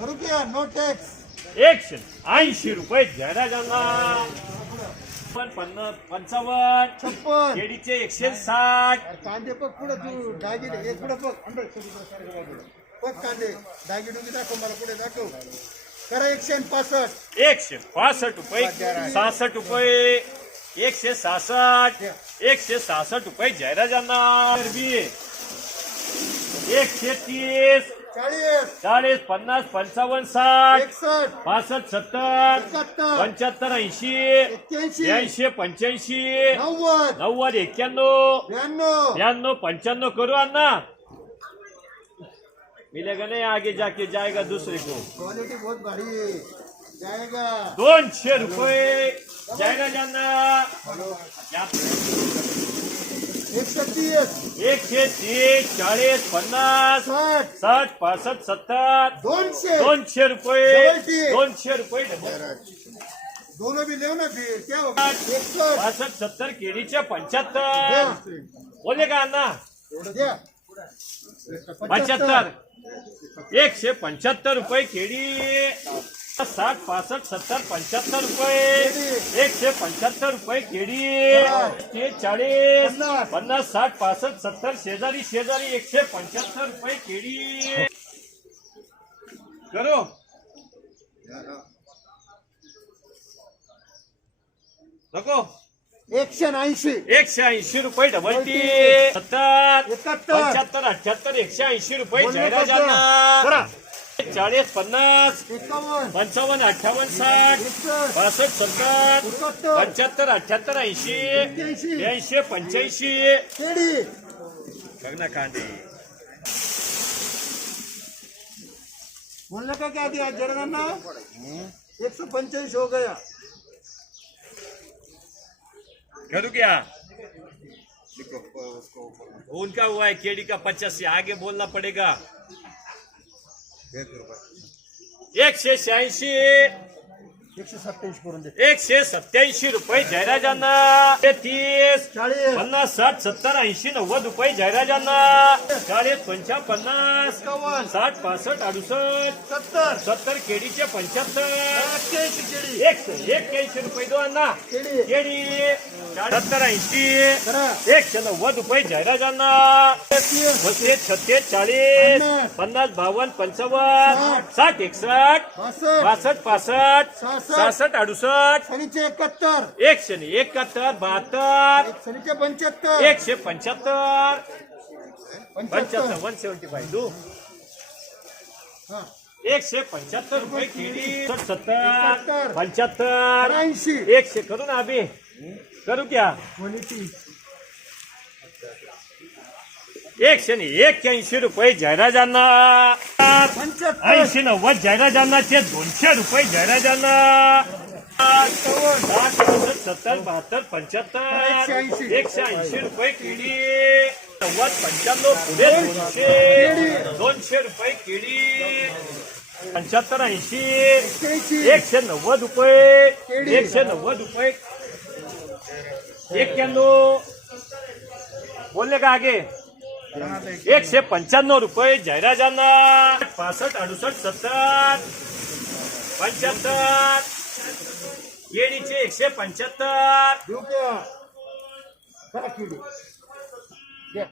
रुपया no tax एकशे ऐंशी रुपये जाहिरात जाणार. पण पन्नास पंचावन्न. छप्पन. केडीचे एकशे साठ. कांदे बघ पुढे तू. दागिने हे पुढे बघ. बघ कांदे. दागिडुगी दाखव मला पुढे दाखव. करा एकशे पासष्ट. एकशे पासष्ट रुपये. सहासष्ट रुपये. एकशे सहासष्ट. एकशे सहासष्ट रुपये जाहिरात जाणार. बी एकशे तीस चाळीस. चाळीस पन्नास पंचावन्न साठ एकसष्ट. पासष्ट सत्तर एकाहत्तर. पंच्याहत्तर ऐंशी एक्क्याऐंशी. ब्याऐंशी पंच्याऐंशी नव्वद. नव्वद एक्क्याण्णव ब्याण्णव. ब्याण्णव पंचाण्णव करू अन्ना मिलेगा नहीं आगे जाके जाएगा दूसरे को. क्वालिटी बहुत भारी. है जाएगा. दोनशे रुपये. जाएगा जाना. एकशे तीस एकशे तीस चाळीस पन्नास साठ. साठ पासष्ट सत्तर. दोनशे. दोनशे रुपये. दोनशे रुपये. दोनों भी ले ना फिर क्या होगा पासष्ट सत्तर केळीचे पंच्याहत्तर. बोलले का अण्णा? द्या. पंच्याहत्तर. एकशे पंच्याहत्तर रुपये केळी साठ पासष्ट सत्तर पंच्याहत्तर रुपये. एकशे पंच्याहत्तर रुपये केळी ते चाळीस. पन्नास. साठ पासष्ट सत्तर शेजारी शेजारी एकशे पंच्याहत्तर रुपये केळी करो. नको. एकशे ऐंशी एकशे ऐंशी रुपये डबल टी सत्तर. एकाहत्तर. पंच्याहत्तर अठ्याहत्तर एकशे ऐंशी रुपये. जाहिरात कसं? जाणार. चाळीस पन्नास एकावन्न पंचावन्न अठ्ठावन्न साठ एकसष्ट पासष्ट सत्तर एकाहत्तर पंच्याहत्तर अठ्याहत्तर ऐंशी एक्क्याऐंशी ब्याऐंशी पंच्याऐंशी केडी बघ ना कांदे बोलने का क्या दिया जरगन्ना एक सौ पंचाईस हो गया करू क्या उनका हुआ है केडी का पचासी आगे बोलना पड़ेगा एकशे शहाऐंशी. एकशे सत्तावीस करून दे एकशे सत्याऐंशी रुपये जाणार तीस चाळीस. पन्नास साठ सत्तर ऐंशी नव्वद रुपये जाहिरात जाना चाळीस पंचा पन्नास एकावन्न. साठ पासष्ट अडुसष्ट सत्तर. सत्तर केडीचे पंच्याहत्तर. एकशे एक्क्याऐंशी रुपये दो अण्णा केडी. केडी. सत्तर ऐंशी. करा. एकशे नव्वद रुपये जाहिरात जाना एकतीस पस्तीस छत्तीस चाळीस पन्नास. बावन्न पंचावन्न साठ. साठ एकसष्ट बासष्ट. बासष्ट पासष्ट सहासष्ट. सहासष्ट अडुसष्ट. सनीचे एकाहत्तर. एकशे ने एकाहत्तर बहात्तर. सनीचे पंच्याहत्तर. एकशे पंच्याहत्तर. पंच्याहत्तर. वन सेव्हन्टी फाय टू हा. एकशे पंच्याहत्तर रुपये केली. सत्तर. पंच्याहत्तर. ऐंशी एकशे करू ना अभि करू क्या? क्वालिटी. एकशे ने एक्क्याऐंशी रुपये जाहिरात जाणार पंच्याहत्तर ऐंशी नव्वद जाहिरात जाण्याचे दोनशे रुपये जाहिरात जाणार साठ पासष्ट सत्तर बहात्तर एकशे पंच्याहत्तर ऐंशी. एकशे ऐंशी रुपये केळी नव्वद पंच्याण्णव पुढे दोनशे दोनशे रुपये केळी पंच्याहत्तर ऐंशी एक्क्याऐंशी एकशे नव्वद रुपये केळी. एकशे पंच्याण्णव रुपये जाहिरात जाणार पासष्ट अडुसष्ट सत्तर पंच्याहत्तर. केळीचे एकशे पंच्याहत्तर.